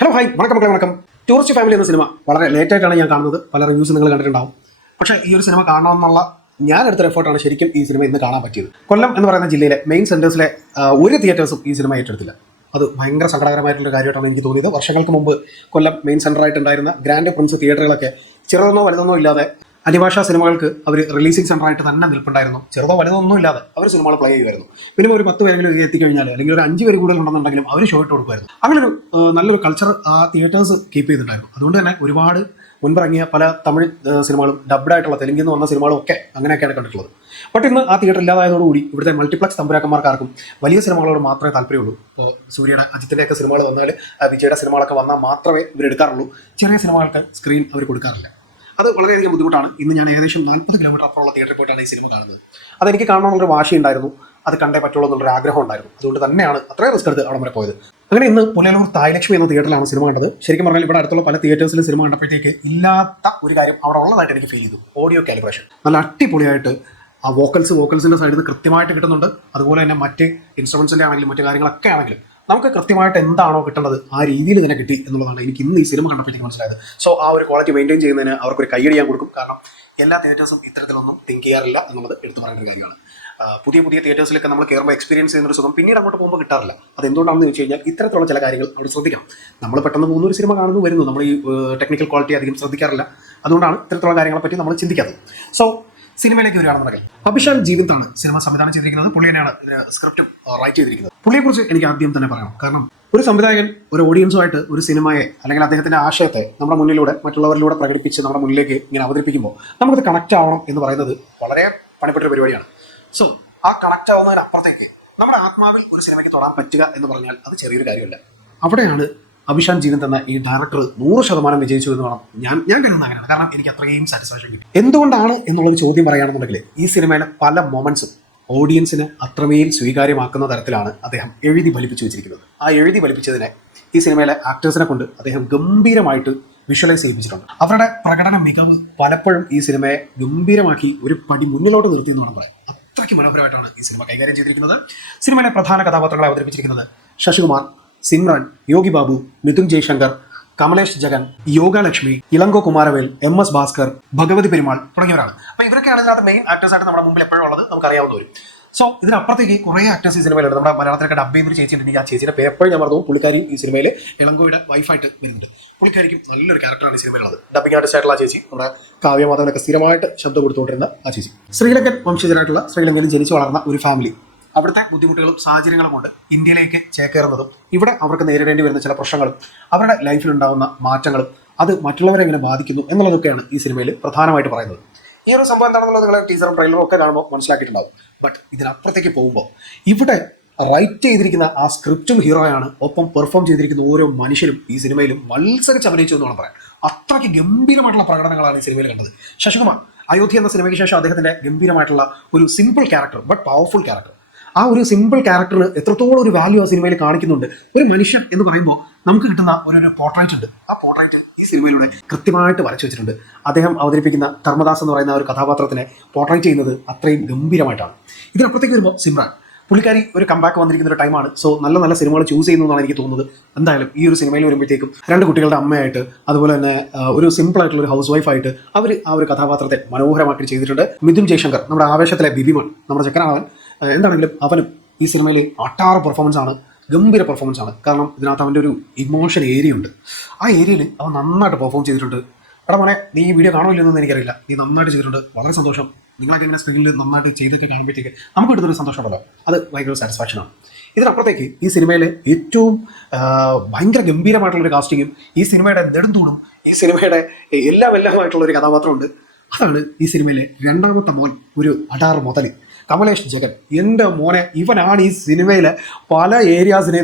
Hello hi വണക്കം മക്കളെ വണക്കം. ടൂറിസ്റ്റ് ഫാമിലി എന്ന സിനിമ വളരെ ലേറ്റായിട്ടാണ് ഞാൻ കാണുന്നത്. പല റിവ്യൂസ് നിങ്ങൾ കണ്ടിട്ടുണ്ടാവും. പക്ഷേ ഈ ഒരു സിനിമ കാണണമെന്നുള്ള ഞാൻ എടുത്ത എഫേർട്ടാണ് ശരിക്കും ഈ സിനിമ ഇന്ന് കാണാൻ പറ്റിയത്. കൊല്ലം എന്ന് പറയുന്ന ജില്ലയിലെ മെയിൻ സെൻറ്റേഴ്സിലെ ഒരു തിയേറ്റേഴ്സും ഈ സിനിമ ഏറ്റെടുത്തില്ല. അത് ഭയങ്കര സങ്കടകരമായിട്ടുള്ള കാര്യമായിട്ടാണ് എനിക്ക് തോന്നിയത്. വർഷങ്ങൾക്ക് മുമ്പ് കൊല്ലം മെയിൻ സെൻറ്ററായിട്ടുണ്ടായിരുന്ന ഗ്രാൻഡ് പ്രിൻസ് തിയേറ്ററുകളൊക്കെ ചെറുതൊന്നോ വലുതൊന്നോ ഇല്ലാതെ അനിഭാഷാ സിനിമകൾക്ക് അവർ റിലീസിംഗ് സെൻ്ററായിട്ട് തന്നെ നിൽപ്പുണ്ടായിരുന്നു. ചെറുതോ വലുതൊന്നും ഇല്ലാതെ അവർ സിനിമകൾ പ്ലേ ചെയ്യുമായിരുന്നു. പിന്നെ ഒരു 10 പേരെങ്കിലും എത്തിക്കഴിഞ്ഞാൽ അല്ലെങ്കിൽ ഒരു 5 പേര് കൂടുതൽ ഉണ്ടെന്നുണ്ടെങ്കിലും അവർ ഷോ ഇട്ട് കൊടുക്കുമായിരുന്നു. അങ്ങനെ ഒരു നല്ലൊരു കൾച്ചർ ആ തിയേറ്റേഴ്സ് കീപ്പ് ചെയ്തിട്ടുണ്ടായിരുന്നു. അതുകൊണ്ട് തന്നെ ഒരുപാട് മുൻപിറങ്ങിയ പല തമിഴ് സിനിമകളും ഡബ്ഡായിട്ടുള്ള തെലുങ്കിൽ നിന്ന് വന്ന സിനിമകളും ഒക്കെ അങ്ങനെയൊക്കെയാണ് കണ്ടിട്ടുള്ളത്. ബട്ട് ഇന്ന് ആ തിയേറ്റർ ഇല്ലാതായതോടുകൂടി ഇവിടുത്തെ മൾട്ടിപ്ലക്സ് തമ്പുരാക്കന്മാർക്കാർക്കും വലിയ സിനിമകളോട് മാത്രമേ താല്പര്യമുള്ളൂ. സൂര്യയുടെ അജിത്തിൻ്റെയൊക്കെ സിനിമകൾ വന്നാൽ, വിജയുടെ സിനിമകളൊക്കെ വന്നാൽ മാത്രമേ ഇവരെടുക്കാറുള്ളൂ. ചെറിയ സിനിമകൾക്ക് സ്ക്രീൻ അവർ കൊടുക്കാറില്ല. അത് വളരെയധികം ബുദ്ധിമുട്ടാണ്. ഇന്ന് ഞാൻ ഏകദേശം 40 കിലോമീറ്റർ അപ്പുറമുള്ള തിയേറ്ററിൽ പോയിട്ടാണ് ഈ സിനിമ കാണുന്നത്. അതെനിക്ക് കാണണമെന്നുള്ളൊരു വാശിയുണ്ടായിരുന്നു, അത് കണ്ടേ പറ്റുള്ളൂ എന്നുള്ളൊരു ആഗ്രഹം ഉണ്ടായിരുന്നു. അതുകൊണ്ട് തന്നെയാണ് അത്രയും റിസ്ക് എടുത്ത് അവിടെ വരെ പോയത്. അങ്ങനെ ഇന്ന് പുനലൂർ തായലക്ഷ്മി എന്ന തിയേറ്ററിലാണ് സിനിമ കണ്ടത്. ശരിക്കും പറഞ്ഞാൽ ഇവിടെ അടുത്തുള്ള പല തിയേറ്റേഴ്സിലും സിനിമ കണ്ടപ്പോഴത്തേക്ക് ഇല്ലാത്ത ഒരു കാര്യം അവിടെ ഉള്ളതായിട്ട് എനിക്ക് ഫീൽ ചെയ്തു. ഓഡിയോ കാലിബ്രേഷൻ നല്ല അടിപൊളിയായിട്ട് ആ വോക്കൽസിൻ്റെ സൈഡിൽ നിന്ന് കൃത്യമായിട്ട് കിട്ടുന്നുണ്ട്. അതുപോലെ തന്നെ മറ്റ് ഇൻസ്ട്രുമെൻസിൻ്റെ ആണെങ്കിലും മറ്റു കാര്യങ്ങളൊക്കെ ആണെങ്കിലും നമുക്ക് കൃത്യമായിട്ട് എന്താണോ കിട്ടേണ്ടത് ആ രീതിയിൽ തന്നെ കിട്ടി എന്നുള്ളതാണ് എനിക്ക് ഇന്ന് ഈ സിനിമ കണ്ടപ്പോഴത്തേക്ക് മനസ്സിലായത്. സോ ആ ഒരു ക്വാളിറ്റി മെയിൻറ്റെയിൻ ചെയ്യുന്നതിന് അവർക്കൊരു കൈയടി ഞാൻ കൊടുക്കും. കാരണം എല്ലാ തിയേറ്റേഴ്സും ഇത്തരത്തിലൊന്നും തിങ്ക് ചെയ്യാറില്ല എന്നുള്ളത് എടുത്തു പറയേണ്ട ഒരു കാര്യമാണ്. പുതിയ തിയേറ്റേഴ്സിലൊക്കെ നമ്മൾ കയറുമ്പോൾ എക്സ്പീരിയൻസ് ചെയ്യുന്നൊരു സുഖം പിന്നീട് അങ്ങോട്ട് പോകുമ്പോൾ കിട്ടാറില്ല. അതെന്തുകൊണ്ടാണെന്ന് ചോദിച്ചു കഴിഞ്ഞാൽ ഇത്തരത്തിലുള്ള ചില കാര്യങ്ങൾ അവിടെ ശ്രദ്ധിക്കണം. നമ്മൾ പെട്ടെന്ന് പോകുന്ന ഒരു സിനിമ കാണുന്നു വരുന്നു, നമ്മൾ ഈ ടെക്നിക്കൽ ക്വാളിറ്റി അധികം ശ്രദ്ധിക്കാറില്ല. അതുകൊണ്ടാണ് ഇത്തരത്തിലുള്ള കാര്യങ്ങളെപ്പറ്റി നമ്മൾ ചിന്തിക്കാത്തത്. സോ സിനിമയിലേക്ക് വരികയാണെന്നുണ്ടെങ്കിൽ അഭിഷാൽ ജീവന്താണ് സിനിമ സംവിധാനം ചെയ്തിരിക്കുന്നത്. പുള്ളി തന്നെയാണ് ഇതിന് സ്ക്രിപ്റ്റും റൈറ്റ് ചെയ്തിരിക്കുന്നത്. പുള്ളിയെക്കുറിച്ച് എനിക്ക് ആദ്യം തന്നെ പറയണം. കാരണം ഒരു സംവിധായകൻ ഒരു ഓഡിയൻസുമായിട്ട് ഒരു സിനിമയെ അല്ലെങ്കിൽ അദ്ദേഹത്തിന്റെ ആശയത്തെ നമ്മുടെ മുന്നിലൂടെ മറ്റുള്ളവരിലൂടെ പ്രകടിപ്പിച്ച് നമ്മുടെ മുന്നിലേക്ക് ഇങ്ങനെ അവതരിപ്പിക്കുമ്പോൾ നമുക്കത് കണക്റ്റ് ആവണം എന്ന് പറയുന്നത് വളരെ പണിപ്പെട്ടൊരു പരിപാടിയാണ്. സോ ആ കണക്റ്റ് ആവുന്നതിനപ്പുറത്തേക്ക് നമ്മുടെ ആത്മാവിൽ ഒരു സിനിമയ്ക്ക് തൊടാൻ പറ്റുക എന്ന് പറഞ്ഞാൽ അത് ചെറിയൊരു കാര്യമല്ല. അവിടെയാണ് അഭിഷാൻ ജീവൻ എന്ന ഈ ഡയറക്ടർ 100% വിജയിച്ചു എന്ന് വേണം ഞാൻ കരുതുന്നത്. അങ്ങനെയാണ്. കാരണം എനിക്ക് അത്രയും സാറ്റിസ്ഫാക്ഷൻ കിട്ടി. എന്തുകൊണ്ടാണ് എന്നുള്ളൊരു ചോദ്യം പറയുകയാണെന്നുണ്ടെങ്കിൽ ഈ സിനിമയിലെ പല മൊമെന്റ്സും ഓഡിയൻസിന് അത്രമേൽ സ്വീകാര്യമാക്കുന്ന തരത്തിലാണ് അദ്ദേഹം എഴുതി ഫലിപ്പിച്ചു വെച്ചിരിക്കുന്നത്. ആ എഴുതി ഫലിപ്പിച്ചതിനെ ഈ സിനിമയിലെ ആക്ടേഴ്സിനെ കൊണ്ട് അദ്ദേഹം ഗംഭീരമായിട്ട് വിഷ്വലൈസ് ചെയ്യിപ്പിച്ചിട്ടുണ്ട്. അവരുടെ പ്രകടന മികവ് പലപ്പോഴും ഈ സിനിമയെ ഗംഭീരമാക്കി ഒരു പടി മുന്നിലോട്ട് നിർത്തി എന്ന് വേണം പറയാം. അത്രയ്ക്ക് മനോഹരമായിട്ടാണ് ഈ സിനിമ കൈകാര്യം ചെയ്തിരിക്കുന്നത്. സിനിമയിലെ പ്രധാന കഥാപാത്രങ്ങളെ അവതരിപ്പിച്ചിരിക്കുന്നത് ശശികുമാർ, സിമ്രാൻ, യോഗി ബാബു, മിഥുൻ ജയശങ്കർ, കമലേഷ് ജഗൻ, യോഗലക്ഷ്മി, ഇളങ്കോ കുമാരവേൽ, MS ഭാസ്കർ, ഭഗവതി പെരുമാൾ തുടങ്ങിയവരാണ്. അപ്പോൾ ഇവരൊക്കെയാണ് ഇതിനകത്ത് മെയിൻ ആക്ടേഴ്സായിട്ട് നമ്മുടെ മുമ്പിൽ എപ്പോഴും ഉള്ളത്, നമുക്കറിയാവുന്നവരും. സോ ഇതിനപ്പുറത്തേക്ക് കുറേ ആക്ടേഴ്സ് ഈ സിനിമയിലുണ്ട്. നമ്മുടെ മലയാളത്തിലൊക്കെ ഡബ് ചെയ്യുന്നൊരു ചേച്ചിയുണ്ടെങ്കിൽ ആ ചേച്ചിയുടെ പേര് എപ്പോഴും ഞാൻ പറഞ്ഞു. പുള്ളിക്കാരി ഈ സിനിമയിൽ ഇളങ്കോയുടെ വൈഫായിട്ട് വരുന്നുണ്ട്. പുള്ളിക്കാരിക്കും നല്ലൊരു ക്യാരക്ടറാണ് ഈ സിനിമയിലുള്ളത്. ഡബിംഗ് ആർട്ടിസ്റ്റ് ആയിട്ടുള്ള ആ ചേച്ചി നമ്മുടെ കാവ്യമാധവനൊക്കെ സ്ഥിരമായിട്ട് ശബ്ദം കൊടുത്തുകൊണ്ടിരുന്ന ആ ചേച്ചി. ശ്രീലങ്കൻ വംശജരായിട്ടുള്ള ശ്രീലങ്കയിൽ ജനിച്ചു വളർന്ന ഒരു ഫാമിലി അവിടുത്തെ ബുദ്ധിമുട്ടുകളും സാഹചര്യങ്ങളും കൊണ്ട് ഇന്ത്യയിലേക്ക് ചേക്കേറുന്നതും ഇവിടെ അവർക്ക് നേരിടേണ്ടി വരുന്ന ചില പ്രശ്നങ്ങളും അവരുടെ ലൈഫിലുണ്ടാകുന്ന മാറ്റങ്ങളും അത് മറ്റുള്ളവരെ എങ്ങനെ ബാധിക്കുന്നു എന്നുള്ളതൊക്കെയാണ് ഈ സിനിമയിൽ പ്രധാനമായിട്ട് പറയുന്നത്. ഈ ഒരു സംഭവം എന്താണെന്നുള്ളത് നിങ്ങൾ ടീസറും ട്രെയിലറും ഒക്കെ കാണുമ്പോൾ മനസ്സിലാക്കിയിട്ടുണ്ടാവും. ബട്ട് ഇതിനപ്പുറത്തേക്ക് പോകുമ്പോൾ ഇവിടെ റൈറ്റ് ചെയ്തിരിക്കുന്ന ആ സ്ക്രിപ്റ്റും ഹീറോയാണ്, ഒപ്പം പെർഫോം ചെയ്തിരിക്കുന്ന ഓരോ മനുഷ്യരും ഈ സിനിമയിലും മത്സരിച്ച് അഭിനയിച്ചു എന്ന് വേണം പറയാൻ. അത്രയ്ക്ക് ഗംഭീരമായിട്ടുള്ള പ്രകടനങ്ങളാണ് ഈ സിനിമയിൽ കണ്ടത്. ശശികുമാർ അയോധ്യ എന്ന സിനിമയ്ക്ക് ശേഷം അദ്ദേഹത്തിന്റെ ഗംഭീരമായിട്ടുള്ള ഒരു simple character but powerful character, ആ ഒരു സിമ്പിൾ ക്യാരക്ടറിന് എത്രത്തോളം ഒരു വാല്യൂ ആ സിനിമയിൽ കാണിക്കുന്നുണ്ട്. ഒരു മനുഷ്യൻ എന്ന് പറയുമ്പോൾ നമുക്ക് കിട്ടുന്ന ഒരു പോർട്രേറ്റ് ഉണ്ട്. ആ പോർട്രേറ്റ് ഈ സിനിമയിലൂടെ കൃത്യമായിട്ട് വരച്ചു വെച്ചിട്ടുണ്ട്. അദ്ദേഹം അവതരിപ്പിക്കുന്ന ധർമ്മദാസ് എന്ന് പറയുന്ന ഒരു കഥാപാത്രത്തിനെ പോർട്രേറ്റ് ചെയ്യുന്നത് അത്രയും ഗംഭീരമായിട്ടാണ്. ഇതിനപ്പുറത്തേക്ക് വരുമ്പോൾ സിമ്രാൻ പുള്ളിക്കാരി ഒരു കമ്പാക്ക് വന്നിരിക്കുന്ന ഒരു ടൈമാണ്. സോ നല്ല സിനിമകൾ ചൂസ് ചെയ്യുന്നതാണ് എനിക്ക് തോന്നുന്നത്. എന്തായാലും ഈ ഒരു സിനിമയിൽ വരുമ്പോഴത്തേക്കും 2 കുട്ടികളുടെ അമ്മയായിട്ട് അതുപോലെ തന്നെ ഒരു സിമ്പിൾ ആയിട്ടുള്ള ഒരു ഹൗസ് വൈഫായിട്ട് അവർ ആ ഒരു കഥാപാത്രത്തെ മനോഹരമാക്കി ചെയ്തിട്ടുണ്ട്. മിഥുൻ ജയശങ്കർ നമ്മുടെ ആവേശത്തിലെ ബിബിമൺ, നമ്മുടെ ചക്കനാവൻ, എന്താണെങ്കിലും അവനും ഈ സിനിമയിൽ അട്ടാറ് പെർഫോമൻസ് ആണ്, ഗംഭീര പെർഫോമൻസ് ആണ്. കാരണം ഇതിനകത്ത് അവൻ്റെ ഒരു ഇമോഷൻ ഏരിയ ഉണ്ട്. ആ ഏരിയയിൽ അവൻ നന്നായിട്ട് പെർഫോം ചെയ്തിട്ടുണ്ട്. എടാ മോനെ, നീ ഈ വീഡിയോ കാണുമില്ലെന്നൊന്നും എനിക്കറിയില്ല, നീ നന്നായിട്ട് ചെയ്തിട്ടുണ്ട്. വളരെ സന്തോഷം. നിങ്ങളൊക്കെ ഇങ്ങനെ സ്ക്രീനിൽ നന്നായിട്ട് ചെയ്തൊക്കെ കാണുമ്പോഴത്തേക്ക് നമുക്ക് കിട്ടുന്നൊരു സന്തോഷം ഉണ്ടല്ലോ, അത് ഭയങ്കര സാറ്റിസ്ഫാക്ഷനാണ്. ഇതിനപ്പുറത്തേക്ക് ഈ സിനിമയിലെ ഏറ്റവും ഭയങ്കര ഗംഭീരമായിട്ടുള്ളൊരു കാസ്റ്റിങ്ങും ഈ സിനിമയുടെ നെടുന്തൂണും ഈ സിനിമയുടെ എല്ലാമായിട്ടുള്ളൊരു കഥാപാത്രമുണ്ട്. അതാണ് ഈ സിനിമയിലെ 2ാമത്തെ മോൻ, ഒരു അടാറ് മുതൽ കമലേഷ് ജഗൻ. എൻ്റെ മോനെ, ഇവനാണ് ഈ സിനിമയിലെ പല ഏരിയാസിനെ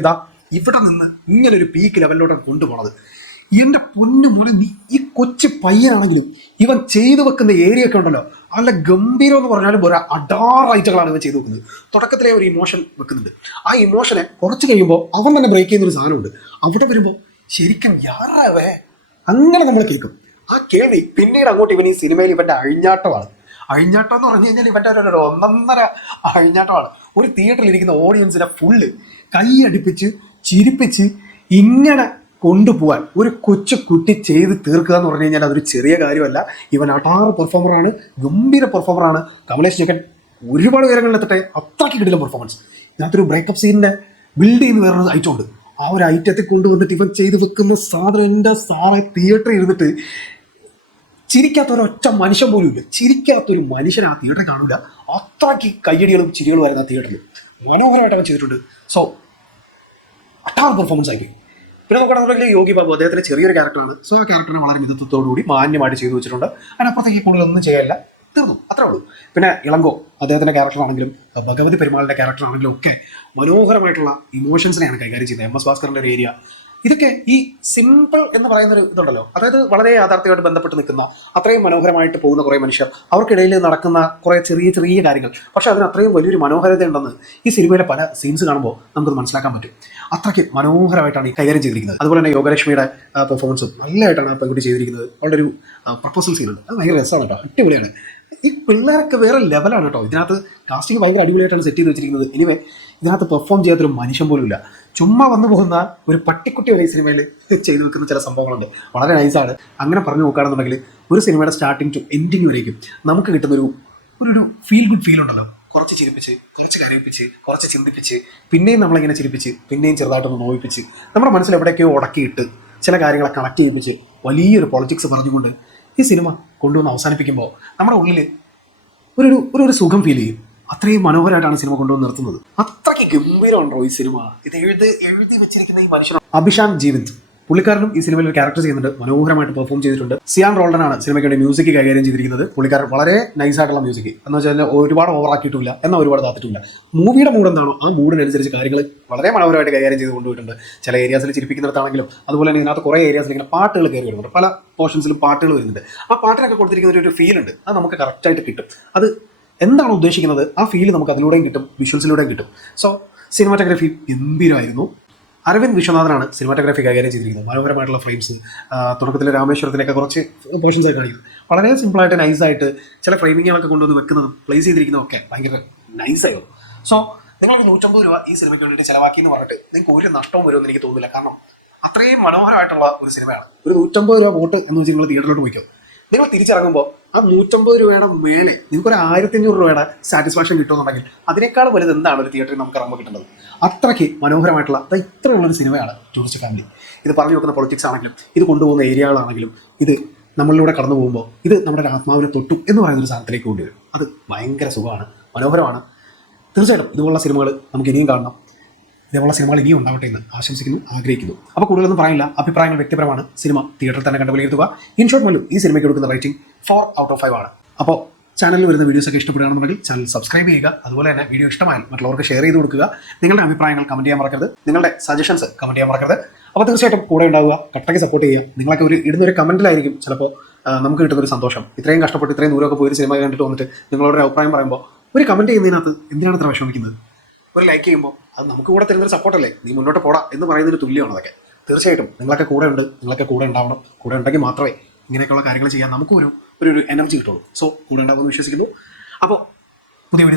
ഇവിടെ നിന്ന് ഇങ്ങനൊരു പീക്ക് ലെവലിലോട്ട് കൊണ്ടുപോണത്. എൻ്റെ പൊന്നു മോനെ, നീ ഈ കൊച്ചു പയ്യനാണെങ്കിലും ഇവൻ ചെയ്തു വെക്കുന്ന ഏരിയ ഒക്കെ ഉണ്ടല്ലോ, നല്ല ഗംഭീരം എന്ന് പറഞ്ഞാലും ഒരു അടാറൈറ്റുകളാണ് ഇവൻ ചെയ്തു വെക്കുന്നത്. തുടക്കത്തിലെ ഒരു ഇമോഷൻ വെക്കുന്നുണ്ട്. ആ ഇമോഷനെ കുറച്ച് കഴിയുമ്പോൾ അവൻ തന്നെ ബ്രേക്ക് ചെയ്യുന്നൊരു സാധനമുണ്ട്. അവിടെ വരുമ്പോൾ ശരിക്കും യാറാവേ അങ്ങനെ നമ്മൾ കേൾക്കും. ആ കേൾവി പിന്നീട് അങ്ങോട്ട് ഇവൻ ഈ സിനിമയിൽ ഇവൻ്റെ അഴിഞ്ഞാട്ടമാണ്. അഴിഞ്ഞാട്ടം എന്ന് പറഞ്ഞു കഴിഞ്ഞാൽ ഇവൻ്റെ ഒരു 1.5 അഴിഞ്ഞാട്ടമാണ്. ഒരു തിയേറ്ററിൽ ഇരിക്കുന്ന ഓഡിയൻസിനെ ഫുള്ള് കൈയടിപ്പിച്ച് ചിരിപ്പിച്ച് ഇങ്ങനെ കൊണ്ടുപോകാൻ ഒരു കൊച്ചു കുട്ടി ചെയ്ത് തീർക്കുക എന്ന് പറഞ്ഞു കഴിഞ്ഞാൽ അതൊരു ചെറിയ കാര്യമല്ല. ഇവൻ അടാറ് പെർഫോമറാണ്, ഗംഭീര പെർഫോമറാണ്. കമലേഷ് ജഗൻ ഒരുപാട് ഉയരങ്ങളിലെത്തട്ടെ, അത്രയ്ക്ക് കിടിലം പെർഫോമൻസ്. ഇതിനകത്തൊരു ബ്രേക്കപ്പ് സീനിന്റെ ബിൽഡ് ചെയ്യുന്ന വേറൊരു ഐറ്റം ഉണ്ട്. ആ ഒരു ഐറ്റത്തെ കൊണ്ടുവന്നിട്ട് ഇവൻ ചെയ്ത് വെക്കുന്ന സാധനം, എൻ്റെ സാറെ തിയേറ്ററിൽ ഇരുന്നിട്ട് ചിരിക്കാത്ത ഒരൊറ്റ മനുഷ്യൻ പോലും ഇല്ല. ചിരിക്കാത്തൊരു മനുഷ്യൻ ആ തിയേറ്ററിൽ കാണൂല. അത്രയ്ക്ക് കയ്യടികളും ചിരികളും വരുന്ന ആ തിയേറ്ററിൽ മനോഹരമായിട്ട് അവൻ ചെയ്തിട്ടുണ്ട്. സോ അട്ടാറ് പെർഫോമൻസ് ആക്കി. പിന്നെ നോക്കുകയാണെന്നുണ്ടെങ്കിൽ യോഗി ബാബു അദ്ദേഹത്തിന്റെ ചെറിയൊരു ക്യാരക്ടറാണ്. സോ ആ ക്യാരക്ടറിനെ വളരെ മിതത്വത്തോടുകൂടി മാന്യമായിട്ട് ചെയ്തു വെച്ചിട്ടുണ്ട്. അതിനപ്പുറത്തേക്ക് കൂടുതലൊന്നും ചെയ്യല്ല, തീർന്നു, അത്രേ ഉള്ളൂ. പിന്നെ ഇളങ്കോ അദ്ദേഹത്തിന്റെ ക്യാരക്ടറാണെങ്കിലും ഭഗവതി പെരുമാളിന്റെ ക്യാരക്ടറാണെങ്കിലും ഒക്കെ മനോഹരമായിട്ടുള്ള ഇമോഷൻസിനെയാണ് കൈകാര്യം ചെയ്യുന്നത്. എം എസ് ഭാസ്കറിന്റെ ഒരു ഏരിയ, ഇതൊക്കെ ഈ സിമ്പിൾ എന്ന് പറയുന്ന ഒരു ഇതുണ്ടല്ലോ, അതായത് വളരെ യാഥാർത്ഥ്യമായിട്ട് ബന്ധപ്പെട്ട് നിൽക്കുന്ന അത്രയും മനോഹരമായിട്ട് പോകുന്ന കുറേ മനുഷ്യർ, അവർക്കിടയിൽ നടക്കുന്ന കുറേ ചെറിയ ചെറിയ കാര്യങ്ങൾ, പക്ഷെ അതിന് അത്രയും വലിയൊരു മനോഹരത ഉണ്ടെന്ന് ഈ സിനിമയിലെ പല സീൻസ് കാണുമ്പോൾ നമുക്കത് മനസ്സിലാക്കാൻ പറ്റും. അത്രയ്ക്ക് മനോഹരമായിട്ടാണ് ഈ കൈകാര്യം ചെയ്തിരിക്കുന്നത്. അതുപോലെ തന്നെ യോഗലക്ഷ്മിയുടെ പെർഫോമൻസും നല്ലതായിട്ടാണ് ആ പെൺകുട്ടി ചെയ്തിരിക്കുന്നത്. അവളുടെ ഒരു പ്രപ്പോസൽ സീനുണ്ട്, അത് ഭയങ്കര രസമാണ് കേട്ടോ, അടിപൊളിയാണ്. ഈ പിള്ളേരൊക്കെ വേറെ ലെവലാണ് കേട്ടോ. ഇതിനകത്ത് കാസ്റ്റിംഗ് ഭയങ്കര അടിപൊളിയായിട്ടാണ് സെറ്റ് ചെയ്ത് വെച്ചിരിക്കുന്നത്. എനിവേ ഇതിനകത്ത് പെർഫോം ചെയ്യാത്തൊരു മനുഷ്യൻ പോലും ഇല്ല. ചുമ്മാ വന്നു പോകുന്ന ഒരു പട്ടിക്കുട്ടി വരെ ഈ സിനിമയിൽ ചെയ്തു വെക്കുന്ന ചില സംഭവങ്ങളുണ്ട്, വളരെ നൈസാണ്. അങ്ങനെ പറഞ്ഞു നോക്കുകയാണെന്നുണ്ടെങ്കിൽ ഒരു സിനിമയുടെ സ്റ്റാർട്ടിങ് ടു എൻഡിങ് വരേക്കും നമുക്ക് കിട്ടുന്നൊരു ഒരു ഫീൽ ഗുഡ് ഫീൽ ഉണ്ടല്ലോ. കുറച്ച് ചിരിപ്പിച്ച്, കുറച്ച് കരയിപ്പിച്ച്, കുറച്ച് ചിന്തിപ്പിച്ച്, പിന്നെയും നമ്മളിങ്ങനെ ചിരിപ്പിച്ച്, പിന്നെയും ചെറുതായിട്ടൊന്ന് നോയിപ്പിച്ച്, നമ്മുടെ മനസ്സിൽ എവിടേക്കോ ഉടക്കിയിട്ട് ചില കാര്യങ്ങളെ കണക്ട് ചെയ്യിപ്പിച്ച് വലിയൊരു പൊളിറ്റിക്സ് പറഞ്ഞുകൊണ്ട് ഈ സിനിമ കൊണ്ടുവന്ന് അവസാനിപ്പിക്കുമ്പോൾ നമ്മുടെ ഉള്ളിൽ ഒരു സുഖം ഫീൽ ചെയ്യും. അത്രയും മനോഹരമായിട്ടാണ് സിനിമ കൊണ്ടുവന്ന് നിർത്തുന്നത്. അത്രയ്ക്ക് ഗംഭീരമുണ്ടോ ഈ സിനിമ. ഇത് എഴുതി വെച്ചിരിക്കുന്ന ഈ മനുഷ്യൻ അഭിഷാൻ ജീവന്ത്, പുള്ളിക്കാരനും ഈ സിനിമയിൽ ഒരു ക്യാരക്ടർ ചെയ്യുന്നുണ്ട്, മനോഹരമായിട്ട് പെർഫോം ചെയ്തിട്ടുണ്ട്. സിയാൻ റോൾഡനാണ് സിനിമയ്ക്ക് വേണ്ടി മ്യൂസിക് കൈകാര്യം ചെയ്തിരിക്കുന്നത്. പുള്ളിക്കാരൻ വളരെ നൈസായിട്ടുള്ള മ്യൂസിക് എന്ന് വെച്ചാൽ ഒരുപാട് ഓവറാക്കിയിട്ടില്ല, എന്നാൽ ഒരുപാട് താത്തിട്ടില്ല. മൂവിയുടെ മൂഡ് എന്താണോ ആ മൂഡിനനുസരിച്ച് കാര്യങ്ങൾ വളരെ മനോഹരമായിട്ട് കൈകാര്യം ചെയ്ത് കൊണ്ടുപോയിട്ടുണ്ട്. ചില ഏരിയാസിൽ ചിരിപ്പിക്കുന്നിടത്താണെങ്കിലും അതുപോലെ തന്നെ ഇതിനകത്ത് കുറേ ഏരിയാസിൽ ഇങ്ങനെ പാട്ടുകൾ കയറി വരുന്നുണ്ട്, പല പോർഷൻസിലും പാട്ടുകൾ വരുന്നുണ്ട്. ആ പാട്ടിനൊക്കെ കൊടുത്തിരിക്കുന്ന ഒരു ഫീൽ ഉണ്ട്, അത് നമുക്ക് കറക്റ്റായിട്ട് കിട്ടും. അത് എന്താണ് ഉദ്ദേശിക്കുന്നത് ആ ഫീൽ നമുക്ക് അതിലൂടെയും കിട്ടും, വിഷ്വൽസിലൂടെയും കിട്ടും. സോ സിനിമാറ്റോഗ്രാഫി ഗംഭീരമായിരുന്നു. അരവിന്ദ് വിശ്വനാഥനാണ് സിനിമാറ്റോഗ്രാഫി കൈകാര്യം ചെയ്തിരിക്കുന്നത്. മനോഹരമായിട്ടുള്ള ഫ്രെയിംസ്, തുടക്കത്തിൽ രാമേശ്വരത്തിലേക്ക് കുറച്ച് പോർഷൻസ് ആയിട്ട് കാണിക്കുന്നത് വളരെ സിമ്പിളായിട്ട് നൈസായിട്ട് ചില ഫ്രെയിമിങ്ങുകളൊക്കെ കൊണ്ടുവന്ന് വെക്കുന്നതും പ്ലേസ് ചെയ്തിരിക്കുന്നതും ഒക്കെ ഭയങ്കര നൈസായിരുന്നു. സോ നിങ്ങൾക്ക് 150 രൂപ ഈ സിനിമയ്ക്ക് വേണ്ടിയിട്ട് ചിലവാക്കി എന്ന് പറഞ്ഞിട്ട് നിങ്ങൾക്ക് ഒരു നഷ്ടവും വരുമെന്ന് എനിക്ക് തോന്നുന്നില്ല. കാരണം അത്രയും മനോഹരമായിട്ടുള്ള ഒരു സിനിമയാണ്. ഒരു 150 രൂപ വോട്ട് എന്ന് വെച്ച് നിങ്ങൾ തിയേറ്ററിലോട്ട് പോയിക്കോ. നിങ്ങൾ തിരിച്ചിറങ്ങുമ്പോൾ ആ 150 രൂപയുടെ മേലെ നിങ്ങൾക്കൊരു 1500 രൂപയുടെ സാറ്റിസ്ഫാക്ഷൻ കിട്ടുമെന്നുണ്ടെങ്കിൽ അതിനേക്കാൾ വലുത് എന്താണ് ഒരു തിയേറ്ററിൽ നമുക്ക് ഇറങ്ങുമ്പോൾ കിട്ടുന്നത്. അത്രയ്ക്ക് മനോഹരമായിട്ടുള്ള ഇത്രയുള്ളൊരു സിനിമയാണ് ടൂറിസ്റ്റ് ഫാമിലി. ഇത് പറഞ്ഞു വെക്കുന്ന പൊളിറ്റിക്സ് ആണെങ്കിലും ഇത് കൊണ്ടുപോകുന്ന ഏരിയകളാണെങ്കിലും ഇത് നമ്മളിലൂടെ കടന്നു പോകുമ്പോൾ ഇത് നമ്മുടെ ആത്മാവിനെ തൊട്ടു എന്ന് പറയുന്നൊരു സാധനത്തിലേക്ക് കൊണ്ടുവരും. അത് ഭയങ്കര സുഖമാണ്, മനോഹരമാണ്. തീർച്ചയായിട്ടും ഇതുപോലുള്ള സിനിമകൾ നമുക്ക് ഇനിയും കാണണം. ഇതേപോലുള്ള സിനിമകൾ ഇനിയും ഉണ്ടാവട്ടെ എന്ന് ആശംസിക്കുന്നു, ആഗ്രഹിക്കുന്നു. അപ്പോൾ കൂടുതലൊന്നും പറയില്ല, അഭിപ്രായങ്ങൾ വ്യക്തിപരമാണ്. സിനിമ തിയേറ്ററിൽ തന്നെ കണ്ട് വിലയിരുത്തുക. ഇൻ ഷോർട്ട് മല്ലു ഈ സിനിമയ്ക്ക് കൊടുക്കുന്ന റേറ്റിംഗ് 4/5 ആണ്. അപ്പോൾ ചാനലിൽ വരുന്ന വീഡിയോസൊക്കെ ഇഷ്ടപ്പെടുകയാണെന്നുണ്ടെങ്കിൽ ചാനൽ സബ്സ്ക്രൈബ് ചെയ്യുക. അതുപോലെ തന്നെ വീഡിയോ ഇഷ്ടമായാൽ മറ്റുള്ളവർക്ക് ഷെയർ ചെയ്ത് കൊടുക്കുക. നിങ്ങളുടെ അഭിപ്രായങ്ങൾ കമൻറ്റ് ചെയ്യാൻ മറക്കരുത്, നിങ്ങളുടെ സജഷൻസ് കമൻറ്റ് ചെയ്യാൻ മറക്കരുത്. അപ്പോൾ തീർച്ചയായിട്ടും കൂടെ ഉണ്ടാവുക, കട്ടയ്ക്ക് സപ്പോർട്ട് ചെയ്യുക. നിങ്ങളൊക്കെ ഇടുന്നൊരു കമൻറ്റിലായിരിക്കും ചിലപ്പോൾ നമുക്ക് കിട്ടുന്നൊരു സന്തോഷം. ഇത്രയും കഷ്ടപ്പെട്ട് ഇത്രയും ദൂരമൊക്കെ പോയി ഒരു സിനിമ കണ്ടിട്ട് വന്നിട്ട് നിങ്ങളോടൊരു അഭിപ്രായം പറയുമ്പോൾ ഒരു കമൻറ്റ് ചെയ്യുന്നതിനകത്ത് എന്തിനാണ് ഇത്ര വിഷമിക്കുന്നത്? ഒരു ലൈക്ക് ചെയ്യുമ്പോൾ അത് നമുക്ക് കൂടെ തരുന്നൊരു സപ്പോർട്ടല്ലേ, നീ മുന്നോട്ട് പോടാ എന്ന് പറയുന്നതിന് തുല്യമാണ് അതൊക്കെ. തീർച്ചയായിട്ടും നിങ്ങളൊക്കെ കൂടെ ഉണ്ട്, നിങ്ങളൊക്കെ കൂടെ ഉണ്ടാവണം. കൂടെ ഉണ്ടെങ്കിൽ മാത്രമേ ഇങ്ങനെയൊക്കെയുള്ള കാര്യങ്ങൾ ചെയ്യാൻ നമുക്കൊരു എനർജി കിട്ടുള്ളൂ. സോ കൂടെ ഉണ്ടാവുമെന്ന് വിശ്വസിക്കുന്നു. അപ്പോൾ പുതിയ വീഡിയോ